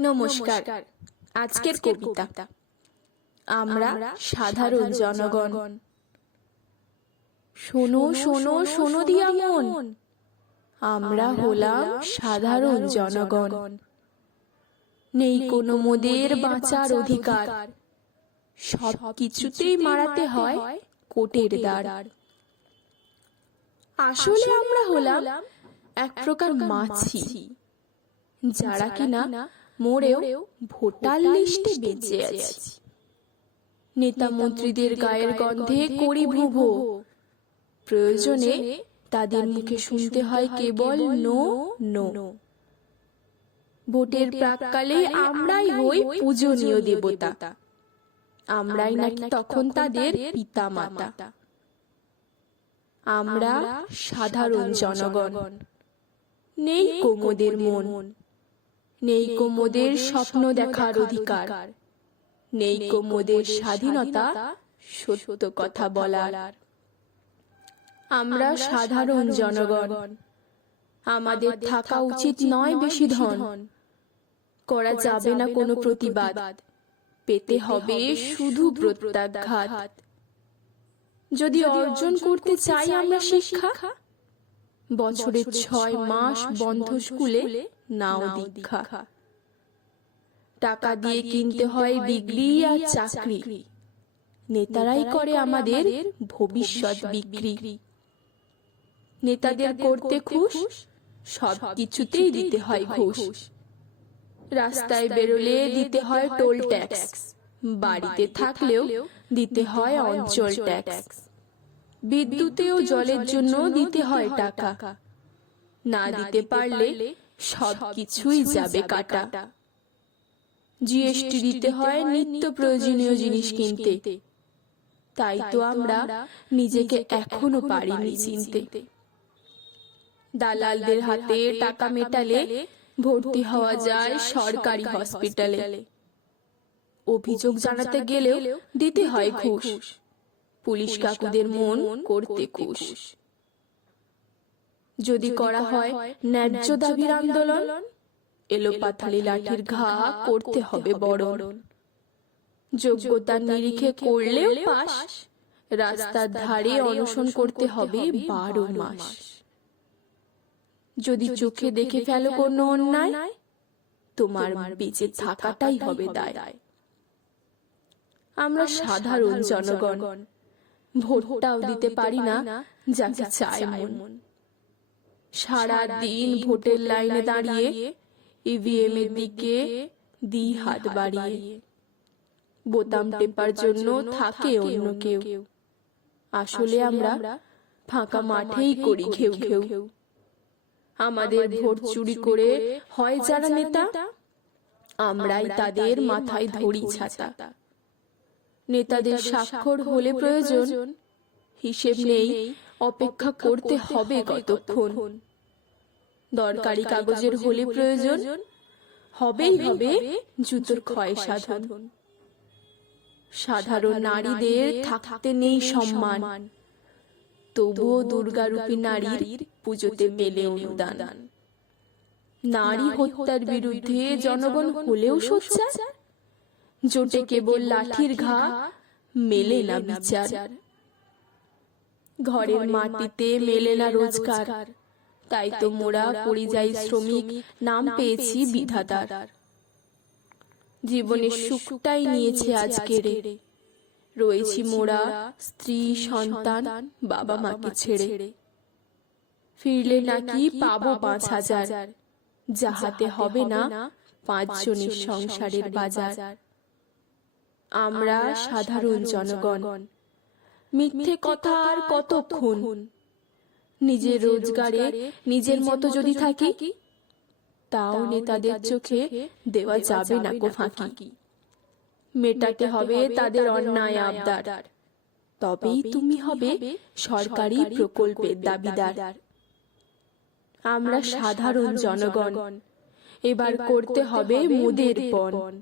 নমস্কার। আজকের কবিতা। আমরা সাধারণ জনগণ। শোনো শোনো শোনো দিয়া মন। আমরা হলাম সাধারণ জনগণ। নেই কোনো মোদের বাঁচার অধিকার। সব কিছুতেই মারাতে হয় কোটের দ্বার। আসলে আমরা হলাম এক প্রকার মাছি। যারা কিনা মোড়েও ভোটার লিস্টে বেঁচে আছে। নেতা মন্ত্রীদের গায়ের গন্ধে করি ভুভো প্রয়োজনে তাদের মুখে শুনতে হয় কেবল নো নো ভোটের প্রাককালে আমরাই হই পূজনীয় দেবতা। আমরাই নাকি তখন তাদের পিতা মাতা আমরা সাধারণ জনগণ। নেই কোমদের মন। নেই কোমদের স্বপ্ন দেখার অধিকার। নেই কোমদের স্বাধীনতা সত্য কথা বলার। আমরা সাধারণ জনগণ। আমাদের থাকা উচিত নয় বেশি ধন। করা যাবে না কোনো প্রতিবাদ। পেতে হবে শুধু প্রত্যাঘাত। যদি অর্জন করতে চাই আমরা শিক্ষা বছরের ছয় মাস বন্ধ স্কুলে নাও দীক্ষা। টাকা দিয়ে কিনতে হয় ডিগ্রি আর চাকরি। নেতারাই করে আমাদের ভবিষ্যৎ বিক্রি। নেতাদের করতে খুশ সব কিছুতেই দিতে হয় ঘুষ। রাস্তায় বেরোলে দিতে হয় টোল ট্যাক্স। বাড়িতে থাকলেও দিতে হয় অঞ্চল ট্যাক্স। বিদ্যুতেও জলের জন্য দিতে হয় টাকা। না দিতে পারলে সব কিছুই যাবে কাটা। জিএসটি দিতে হয় নিত্য প্রয়োজনীয় জিনিস কিনতে। তাই তো আমরা নিজেকে এখনও পারিনি চিনতে। দালালদের হাতে টাকা মেটালে ভর্তি হওয়া যায় সরকারি হসপিটালে। অভিযোগ জানাতে গেলেও দিতে হয় ঘুষ। পুলিশ কাকুদের মন করতে খুশ যদি করা হয় ন্যায্য দাবির আন্দোলন এলো পাথালি লাঠির ঘা করতে হবে বড় যোগ্যতার নিরিখে করলেও পাস রাস্তার ধারে অনশন করতে হবে বারো মাস। যদি চোখে দেখে ফেলো কোনো অন্যায় তোমার বেঁচে থাকাটাই হবে দায়। আমরা সাধারণ জনগণ ভোটটাও দিতে পারি না যাকে চায় মন। সারা দিন ভোটের লাইনে দাঁড়িয়ে ইভিএম এর দিকে দি হাত বাড়িয়ে। বোতাম টেপার জন্য থাকে অন্য কেউ। আসলে আমরা ফাঁকা মাঠেই করি ঘেউ ঘেউ আমাদের ভোট চুরি করে হয় যারা নেতা আমরাই তাদের মাথায় ধরি ছাতা। নেতাদের স্বাক্ষর হলে প্রয়োজন হিসেব নেই। অপেক্ষা করতে হবে কতক্ষণ? দরকারি কাগজের হলে প্রয়োজন হবেই হবে জুতোর ক্ষয় সাধন। সাধারণ নারীদের থাকতে নেই সম্মান। তবুও দুর্গারূপী নারীর পুজোতে মেলে অনুদান। নারী হত্যার বিরুদ্ধে জনগণ হলেও সোচ্চার। জোটে কেবল লাঠির ঘা মেলে না বিচার। ঘরের মাটিতে মেলে না রোজগার। তাই তো মোরা পরিযায়ী শ্রমিক নাম পেয়েছি বিধাতার। জীবনের সুখটাই নিয়েছে আজকের রয়েছি মোরা স্ত্রী সন্তান বাবা মাকে ছেড়ে। ফিরলে নাকি পাবো পাঁচ হাজার। যাহাতে হবে না পাঁচজনের সংসারের বাজার। আমরা সাধারণ জনগণ। মিথ্যে কথা আর কতক্ষণ? নিজের রোজগারে নিজের মতো যদি থাকি তাও নেতাদের চোখে দেওয়া যাবে না কো ফাঁকি। মেটাতে হবে তাদের অন্যায় আবদার। তবেই তুমি হবে সরকারি প্রকল্পের দাবিদার। আমরা সাধারণ জনগণ। এবার করতে হবে মোদের পণ।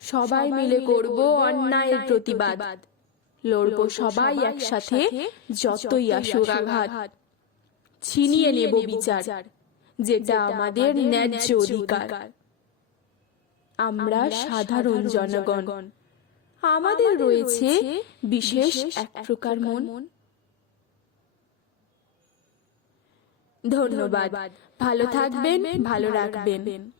সবাই মিলে করব অন্যায়ের প্রতিবাদ। লড়ব সবাই একসাথে যতই আসুক আঘাত। ছিনিয়ে নেব বিচার যেটা আমাদের ন্যায্য অধিকার। আমরা সাধারণ জনগণ। আমাদের রয়েছে বিশেষ এক প্রকার মন। ধন্যবাদ। ভালো থাকবেন ভালো রাখবেন।